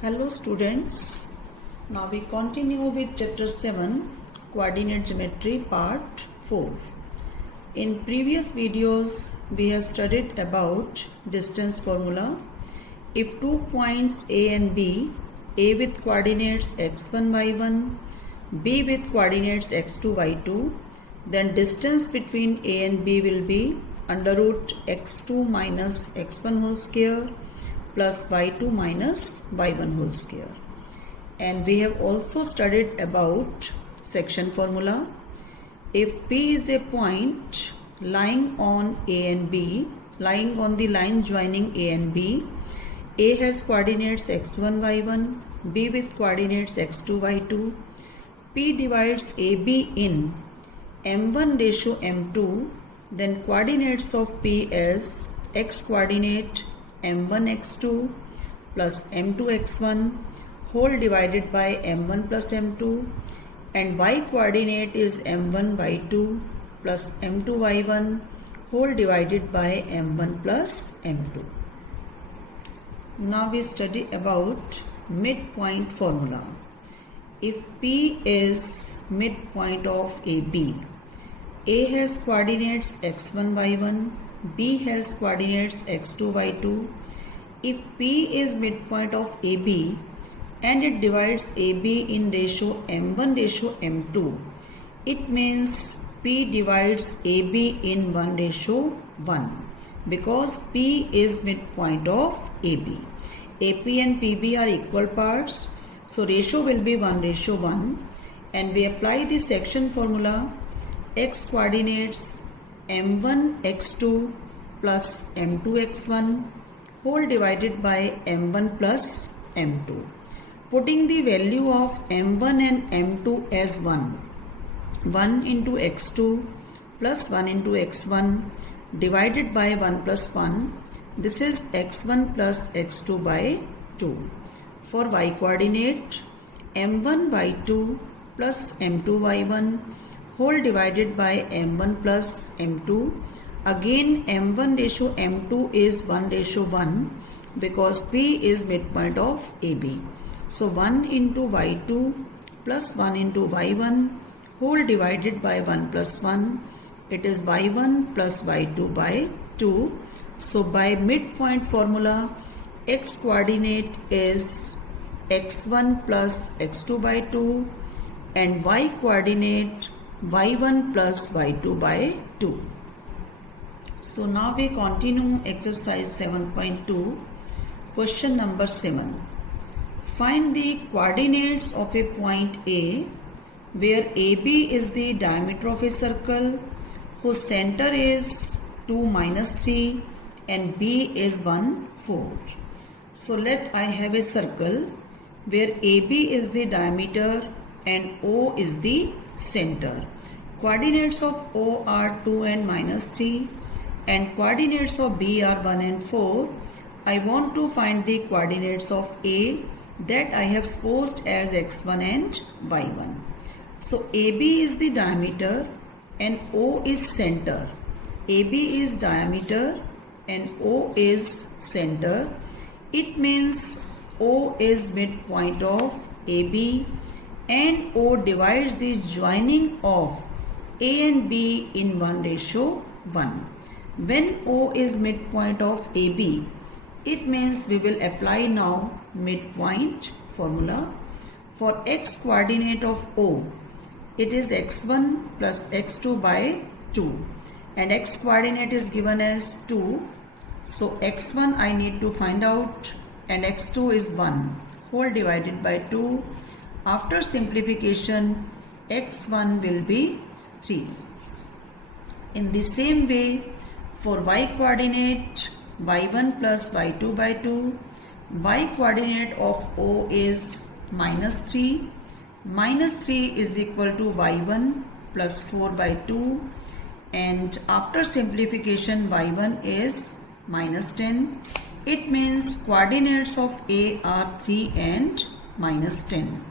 Hello students, now we continue with chapter 7 coordinate geometry part 4. In previous videos we have studied about distance formula. If two points A and B, A with coordinates x1 y1, B with coordinates x2 y2, then distance between A and B will be under root x2 minus x1 whole square plus y2 minus y1 whole square. And we have also studied about section formula. If P is a point lying on A and B, lying on the line joining A and B, A has coordinates x1 y1, B with coordinates x2 y2, P divides AB in m1 ratio m2, then coordinates of P as x coordinate m1 x2 plus m2 x1 whole divided by m1 plus m2, and y coordinate is m1 y2 plus m2 y1 whole divided by m1 plus m2. Now we study about midpoint formula. If P is midpoint of AB, A has coordinates x1 y1, B has coordinates x2 y2. If P is midpoint of AB and it divides AB in ratio m1 ratio m2, it means P divides AB in 1 ratio 1 because P is midpoint of AB. AP and PB are equal parts, so ratio will be 1 ratio 1, and we apply the section formula x coordinates m1 x2 plus m2 x1 whole divided by m1 plus m2. Putting the value of m1 and m2 as 1 into x2 plus 1 into x1 divided by 1 plus 1, this is x1 plus x2 by 2. For y coordinate, m1 y2 plus m2 y1 whole divided by m1 plus m2. Again m1 ratio m2 is 1 ratio 1 because P is midpoint of AB. So 1 into y2 plus 1 into y1 whole divided by 1 plus 1. It is y1 plus y2 by 2. So by midpoint formula, x coordinate is x1 plus x2 by 2 and y coordinate y1 plus y2 by 2. So now we continue exercise 7.2, question number 7. Find the coordinates of a point A where AB is the diameter of a circle whose center is 2 minus 3 and B is 1, 4. So let I have a circle where AB is the diameter and O is the center. Coordinates of O are 2 and minus 3 and coordinates of B are 1 and 4. I want to find the coordinates of A that I have supposed as x1 and y1. So AB is the diameter and O is center. AB is diameter and O is center. It means O is midpoint of AB and O divides the joining of A and B in 1 ratio 1. When O is midpoint of AB, it means we will apply now midpoint formula. For x coordinate of O, it is x1 plus x2 by 2 and x coordinate is given as 2. So x1 I need to find out and x2 is 1 whole divided by 2. After simplification, x1 will be 3. In the same way, for y coordinate y1 plus y2 by 2, y coordinate of O is minus 3. Minus 3 is equal to y1 plus 4 by 2, and after simplification y1 is minus 10. It means coordinates of A are 3 and minus 10.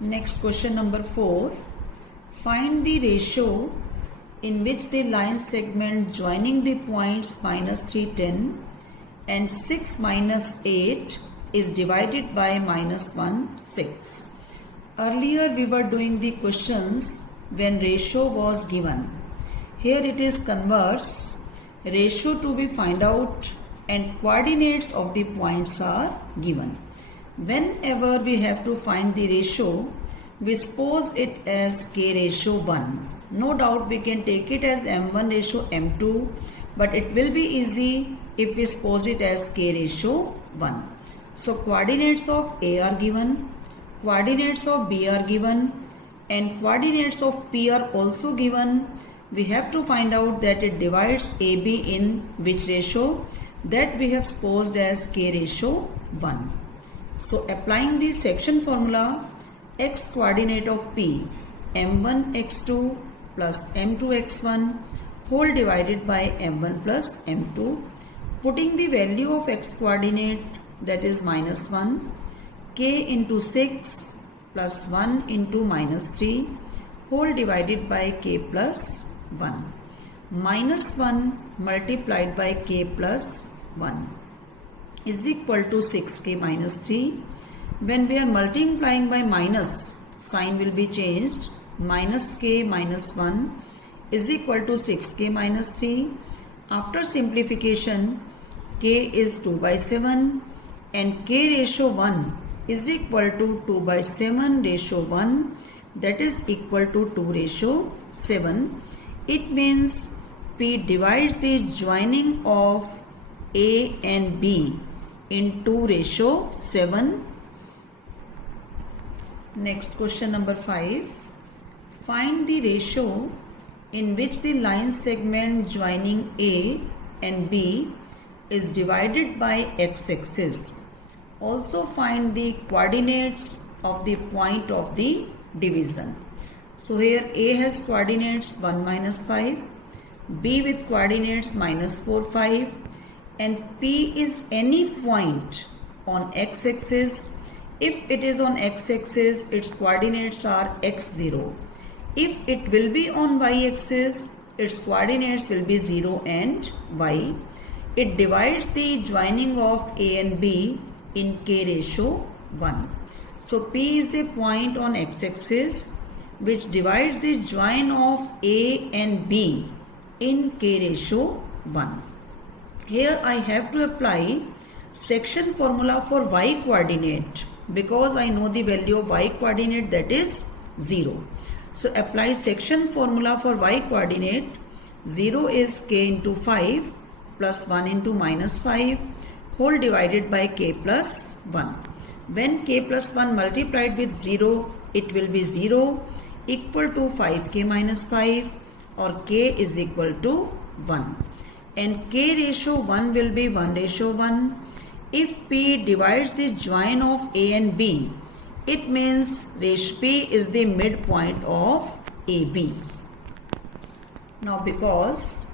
Next question number 4. Find the ratio in which the line segment joining the points minus 3, 10 and 6 minus 8 is divided by minus 1, 6. Earlier we were doing the questions when ratio was given. Here it is converse, ratio to be find out and coordinates of the points are given. Whenever we have to find the ratio, we suppose it as k ratio 1. No doubt we can take it as m1 ratio m2, but it will be easy if we suppose it as k ratio 1. So coordinates of A are given, coordinates of B are given, and coordinates of P are also given. We have to find out that it divides AB in which ratio? That we have supposed as k ratio 1. So applying the section formula, x coordinate of P m1 x2 plus m2 x1 whole divided by m1 plus m2, putting the value of x coordinate, that is minus 1, k into 6 plus 1 into minus 3 whole divided by k plus 1. Minus 1 multiplied by k plus 1 is equal to 6k minus 3. When we are multiplying by minus, sign will be changed. Minus k minus 1 is equal to 6k minus 3. After simplification, k is 2 by 7 and k ratio 1 is equal to 2 by 7 ratio 1, that is equal to 2 ratio 7. It means P divides the joining of A and B in 2 ratio 7. Next question number 5. Find the ratio in which the line segment joining A and B is divided by x-axis. Also find the coordinates of the point of the division. So here A has coordinates 1 minus 5, B with coordinates minus 4, 5, and P is any point on x-axis. If it is on x-axis, its coordinates are x0. If it will be on y-axis, its coordinates will be 0 and y. It divides the joining of A and B in k ratio 1. So P is a point on x-axis which divides the join of A and B in k ratio 1. Here I have to apply section formula for y coordinate because I know the value of y coordinate, that is 0. So apply section formula for y coordinate. 0 is k into 5 plus 1 into minus 5 whole divided by k plus 1. When k plus 1 multiplied with 0, it will be 0 equal to 5k minus 5, or k is equal to 1. And k ratio 1 will be 1 ratio 1. If P divides the join of A and B, it means ratio P is the midpoint of AB. Now because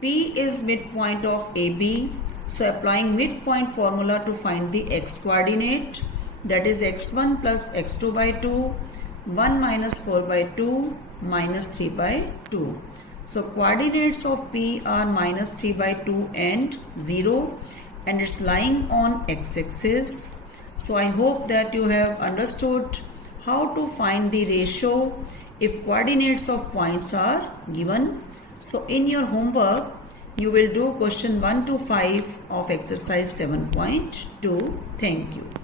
P is midpoint of AB, so applying midpoint formula to find the x coordinate, that is x1 plus x2 by 2, 1 minus 4 by 2, minus 3 by 2. So coordinates of P are minus 3 by 2 and 0, and it's lying on x-axis. So I hope that you have understood how to find the ratio if coordinates of points are given. So in your homework, you will do question 1 to 5 of exercise 7.2. Thank you.